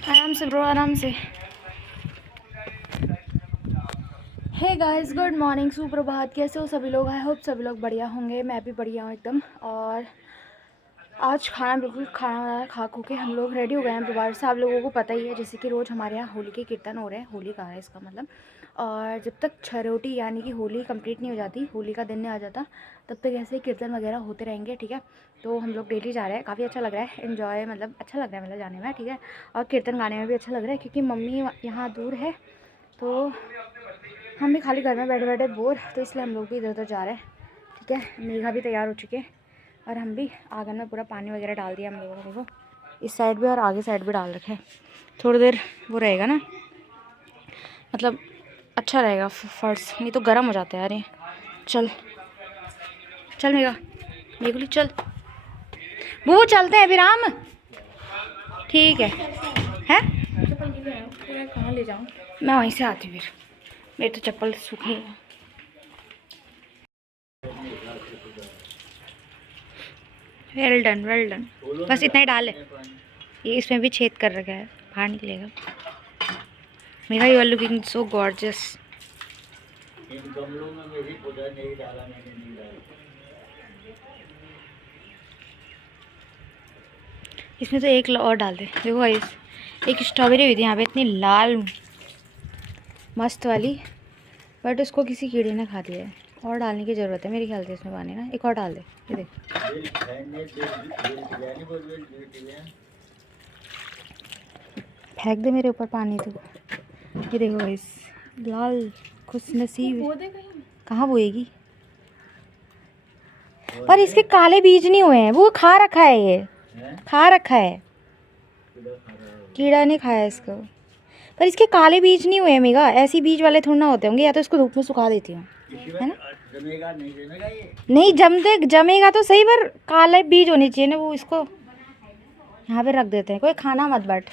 आराम से ब्रो, आराम से। हे गाइस, गुड मॉर्निंग, सुप्रभात। कैसे हो सभी लोग? आई होप सभी लोग बढ़िया होंगे। मैं भी बढ़िया हूँ एकदम। और आज खाना खा खू के हम लोग रेडी हो गए हैं दोबारा से। आप लोगों को पता ही है जैसे कि रोज़ हमारे यहाँ होली के कीर्तन हो रहे हैं। होली का है इसका मतलब। और जब तक छरोटी यानी कि होली कंप्लीट नहीं हो जाती, होली का दिन नहीं आ जाता, तब तक ऐसे कीर्तन वगैरह होते रहेंगे। ठीक है, तो हम लोग डेली जा रहे हैं। काफ़ी अच्छा लग रहा है, इन्जॉय मतलब अच्छा लग रहा है मतलब जाने में। ठीक है, और कीर्तन गाने में भी अच्छा लग रहा है क्योंकि मम्मी यहाँ दूर है, तो हम भी खाली घर में बैठे बैठे बोर, तो इसलिए हम लोग भी इधर उधर जा रहे हैं। ठीक है, मेघा भी तैयार हो चुके हैं और हम भी आंगन में पूरा पानी वगैरह डाल दिया हम लोगों ने। देखो, इस साइड भी और आगे साइड भी डाल रखे हैं। थोड़ी देर वो रहेगा ना, मतलब अच्छा रहेगा फर्श, नहीं तो गर्म हो जाता है यार ये। चल चल मेघा, मेघुली चल। वो चलते हैं अभिराम। ठीक है। हैं कहाँ ले जाऊँ? मैं वहीं से आती हूँ फिर, मेरी तो चप्पल सूखी है। Well done, well done. बस इतना ही डाले, ये इसमें भी छेद कर रखा है, बाहर निकलेगा। मेरा you are looking so gorgeous. इन गमलों में मेरी पौधा नहीं डाला, मैंने नहीं डाला। इसमें तो एक और डाल दे। देखो गाइस, एक स्ट्रॉबेरी हुई थी यहाँ पे इतनी लाल मस्त वाली, बट उसको किसी कीड़े ने खा दिया है। और डालने की ज़रूरत है मेरे ख्याल से इसमें पानी ना। एक और डाल दे, ये देख। फेंक दे मेरे ऊपर पानी तो। ये देखो गाइस, लाल खुश नसीब। कहाँ बोएगी? पर इसके काले बीज नहीं हुए हैं, वो खा रखा है, ये खा रखा है, कीड़ा ने खाया इसको। पर इसके काले बीज नहीं हुए हैं मेघा, ऐसे बीज वाले थोड़ा ना होते होंगे। या तो इसको धूप में सुखा देती हूँ, है ना। जमेगा नहीं, जमेगा ये नहीं जमेगा तो सही, पर काले बीज होने चाहिए ना। वो इसको यहाँ पे रख देते हैं, कोई खाना मत बट।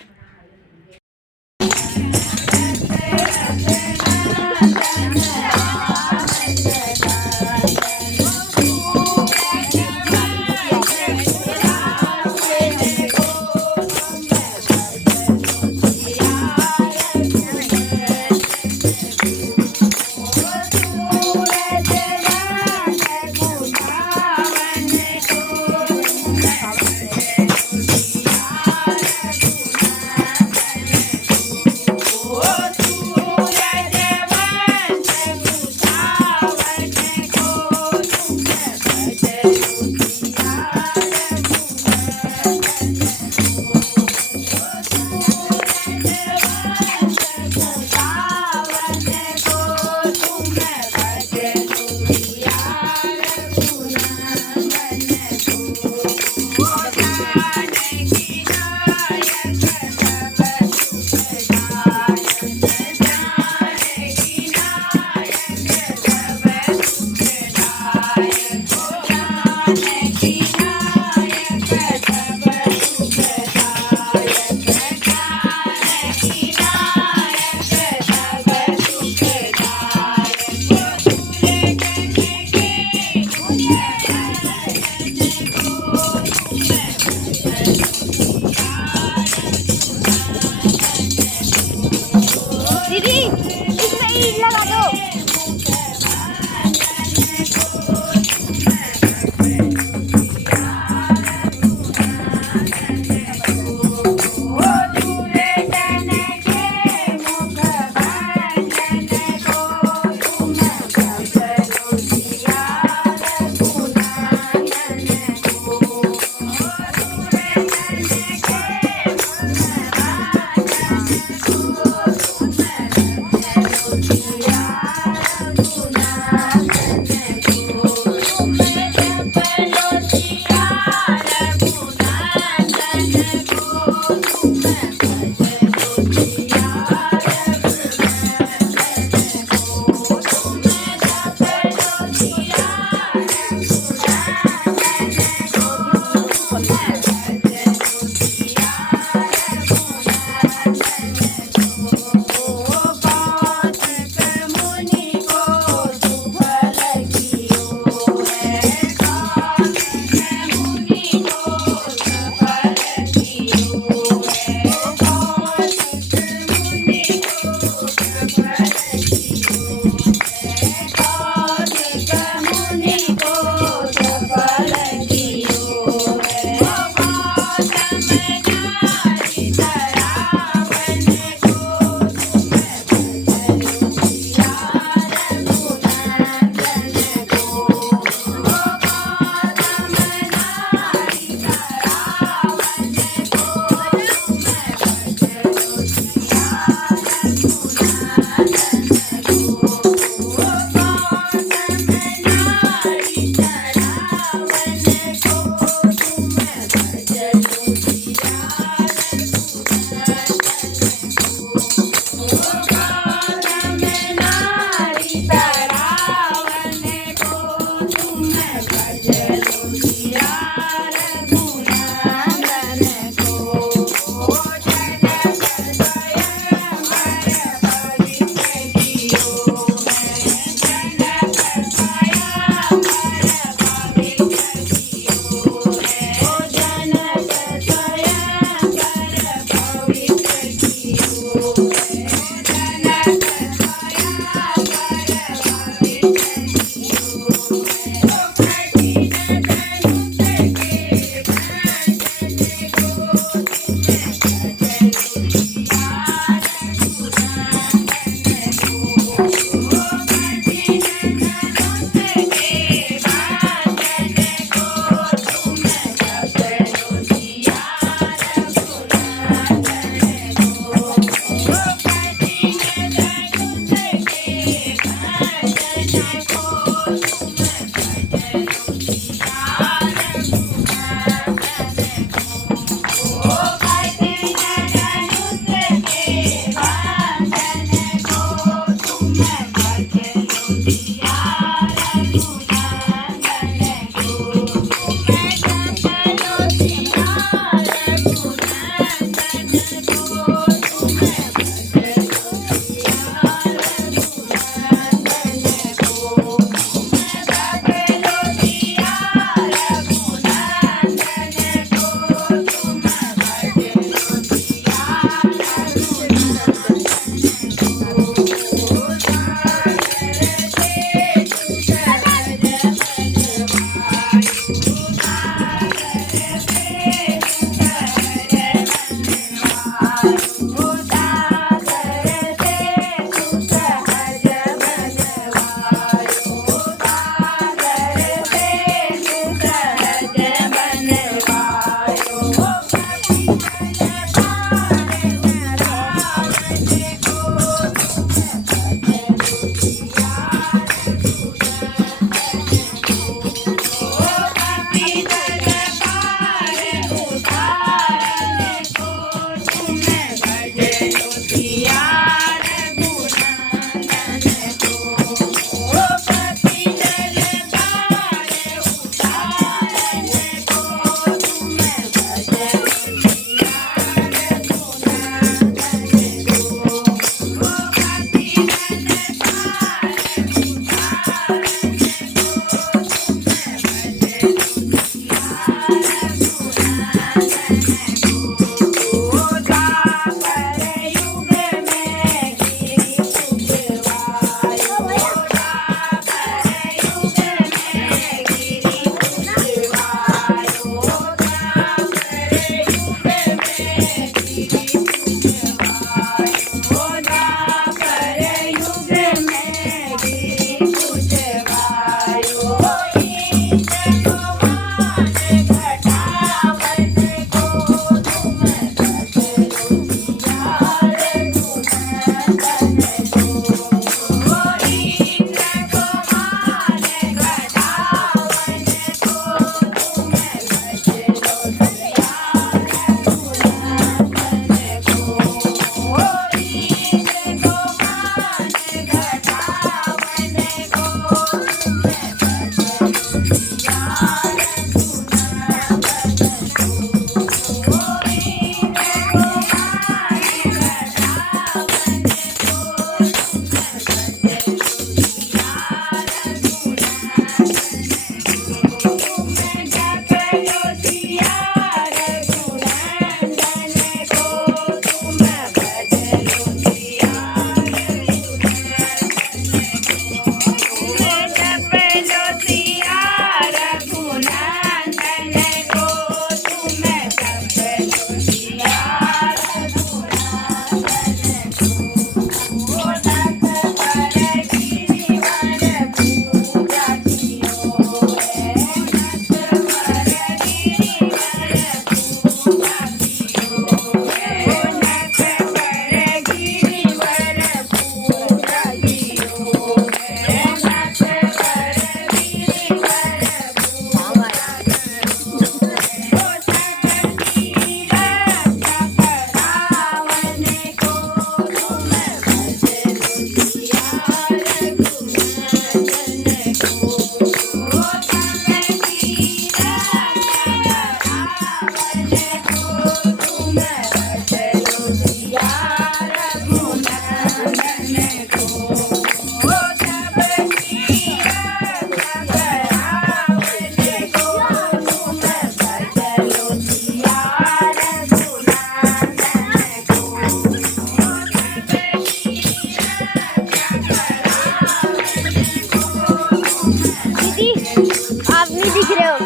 आप नहीं दिख रहे हो,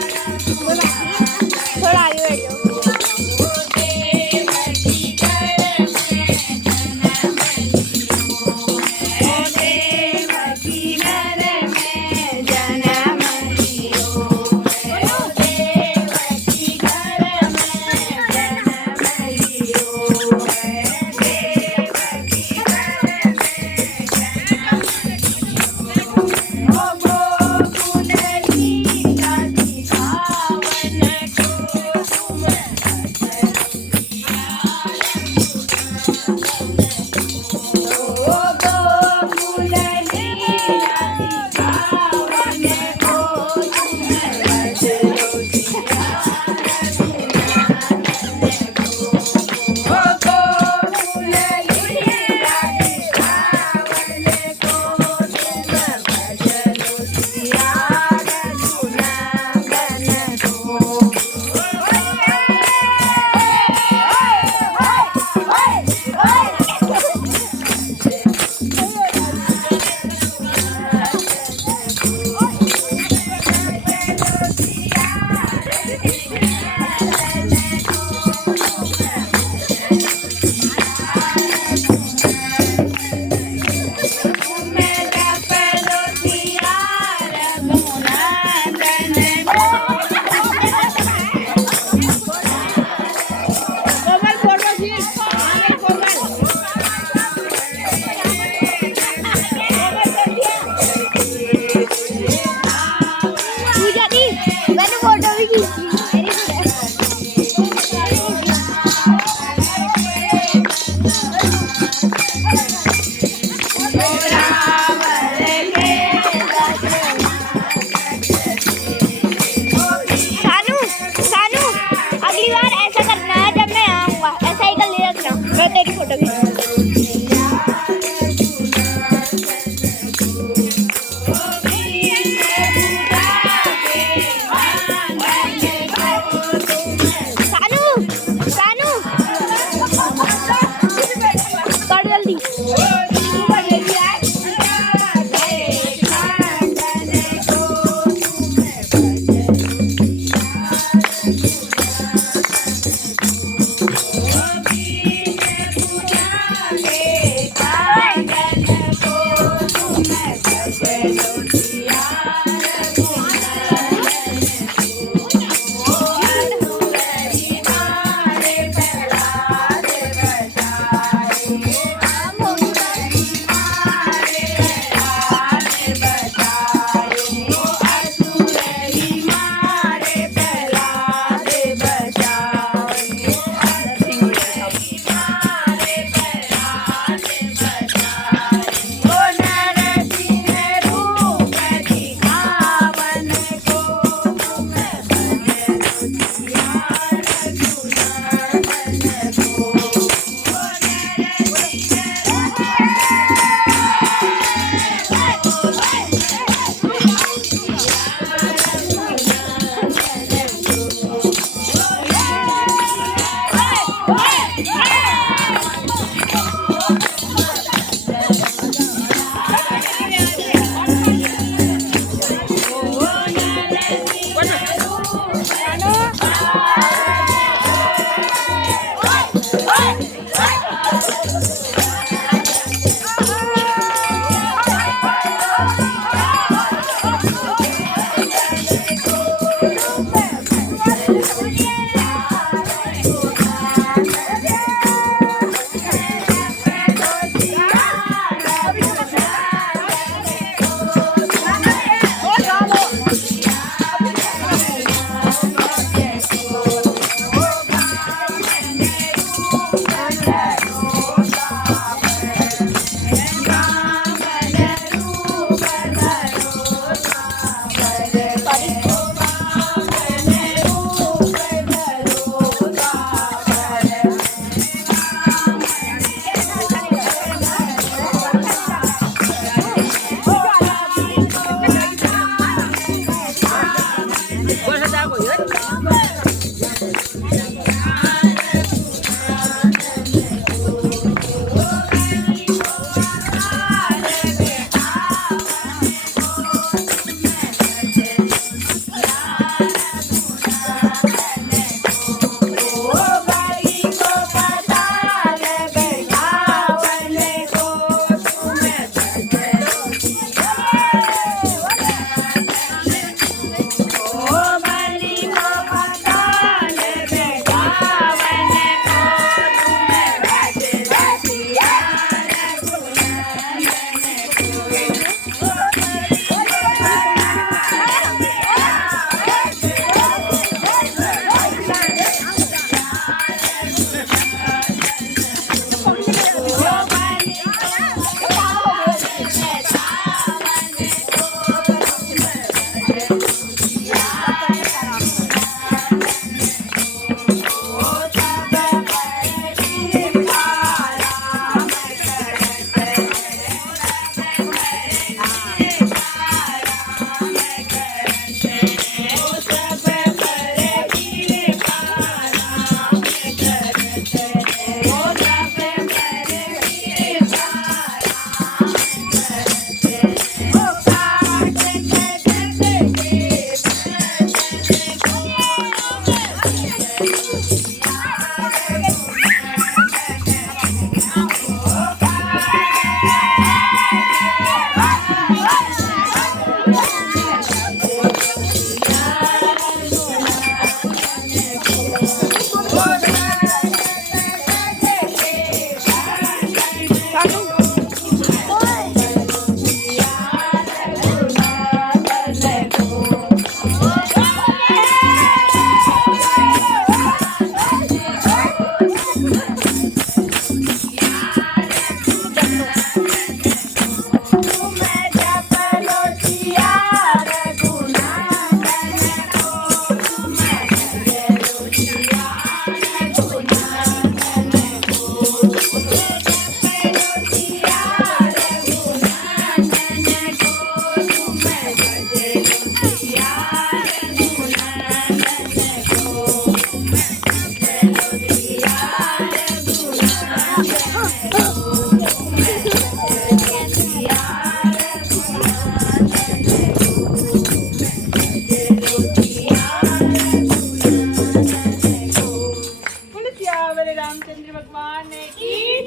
थोड़ा आगे बैठ जाओ।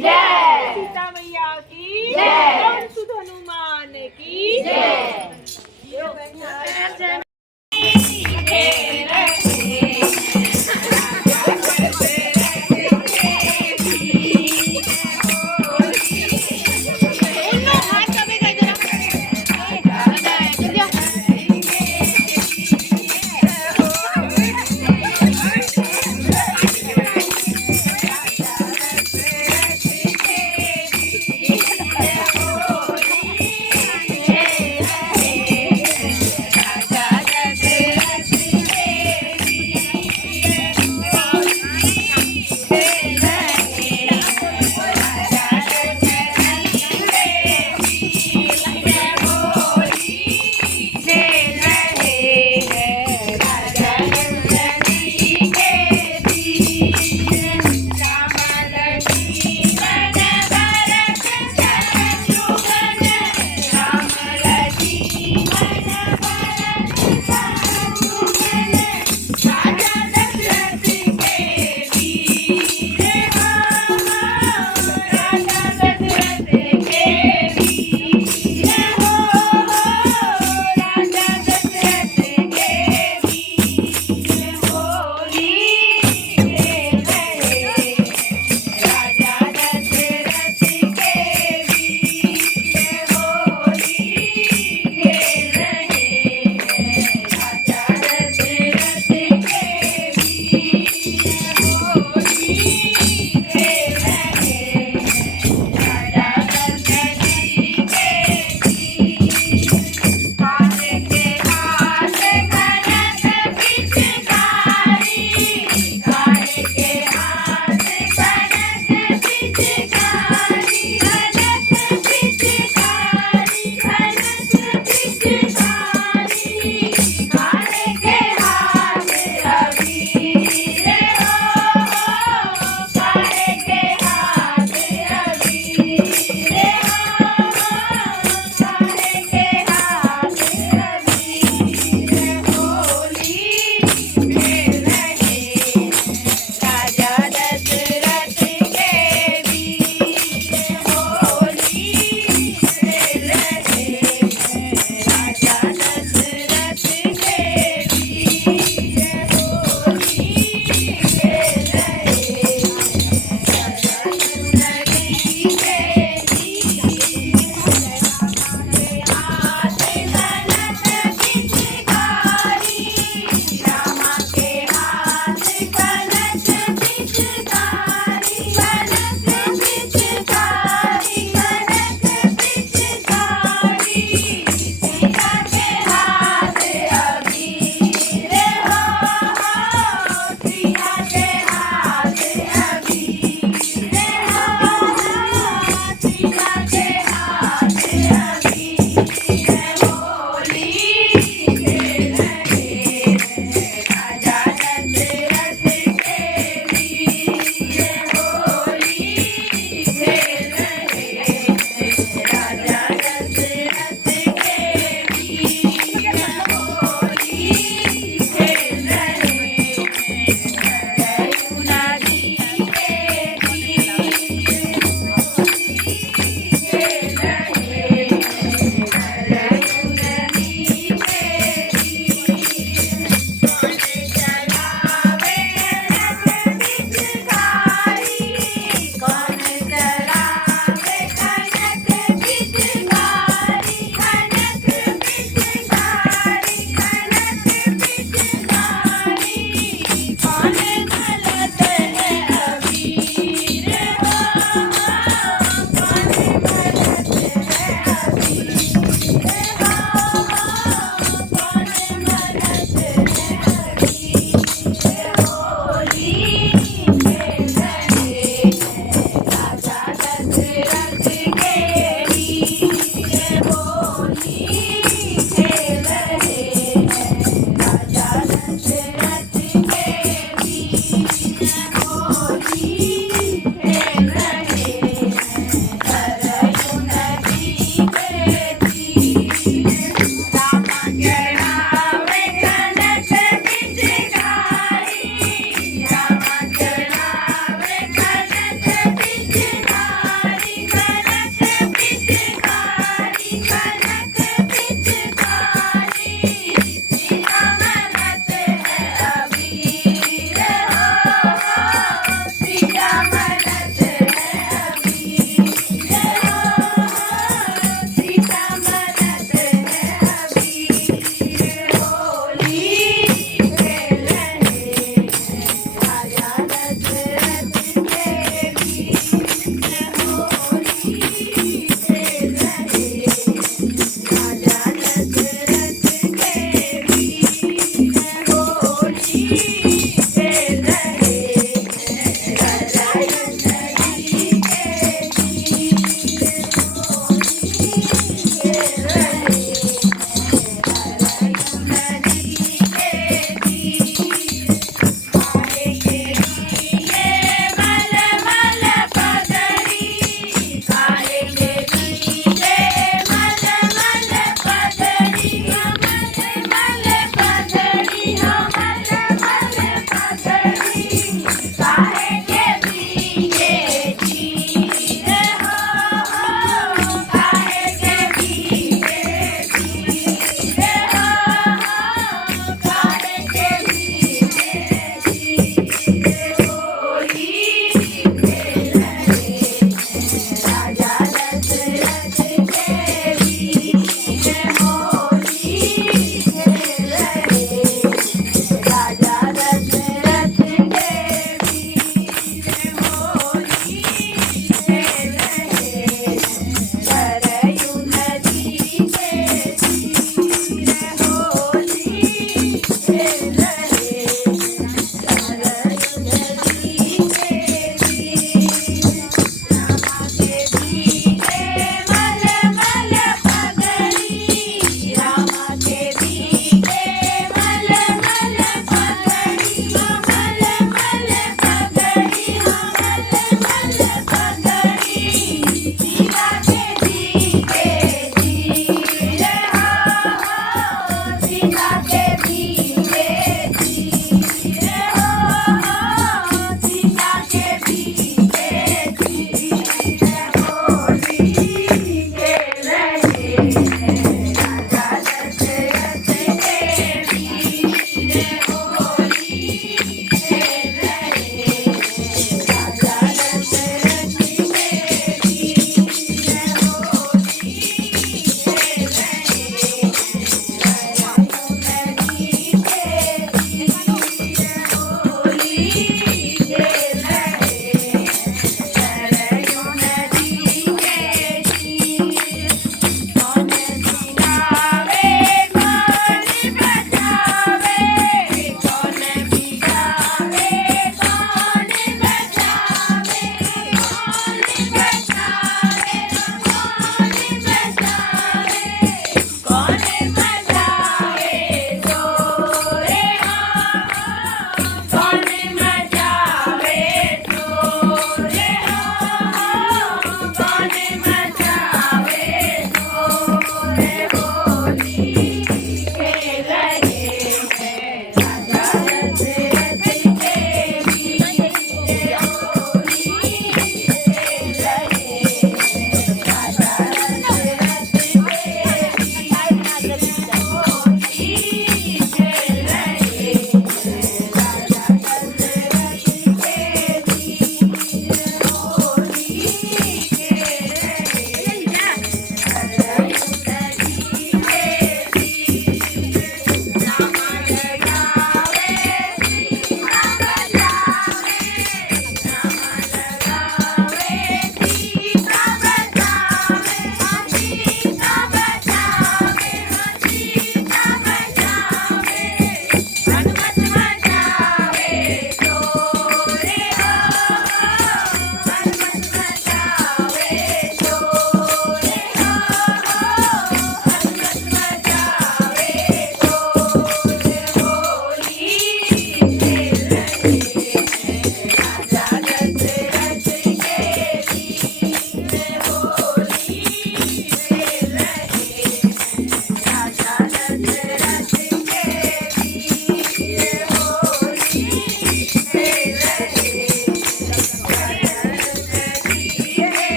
जय। सीता मैया की जय। और सुध हनुमान की जय।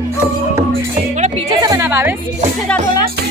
थोड़ा पीछे से बना भावेश, पीछे जा थोड़ा।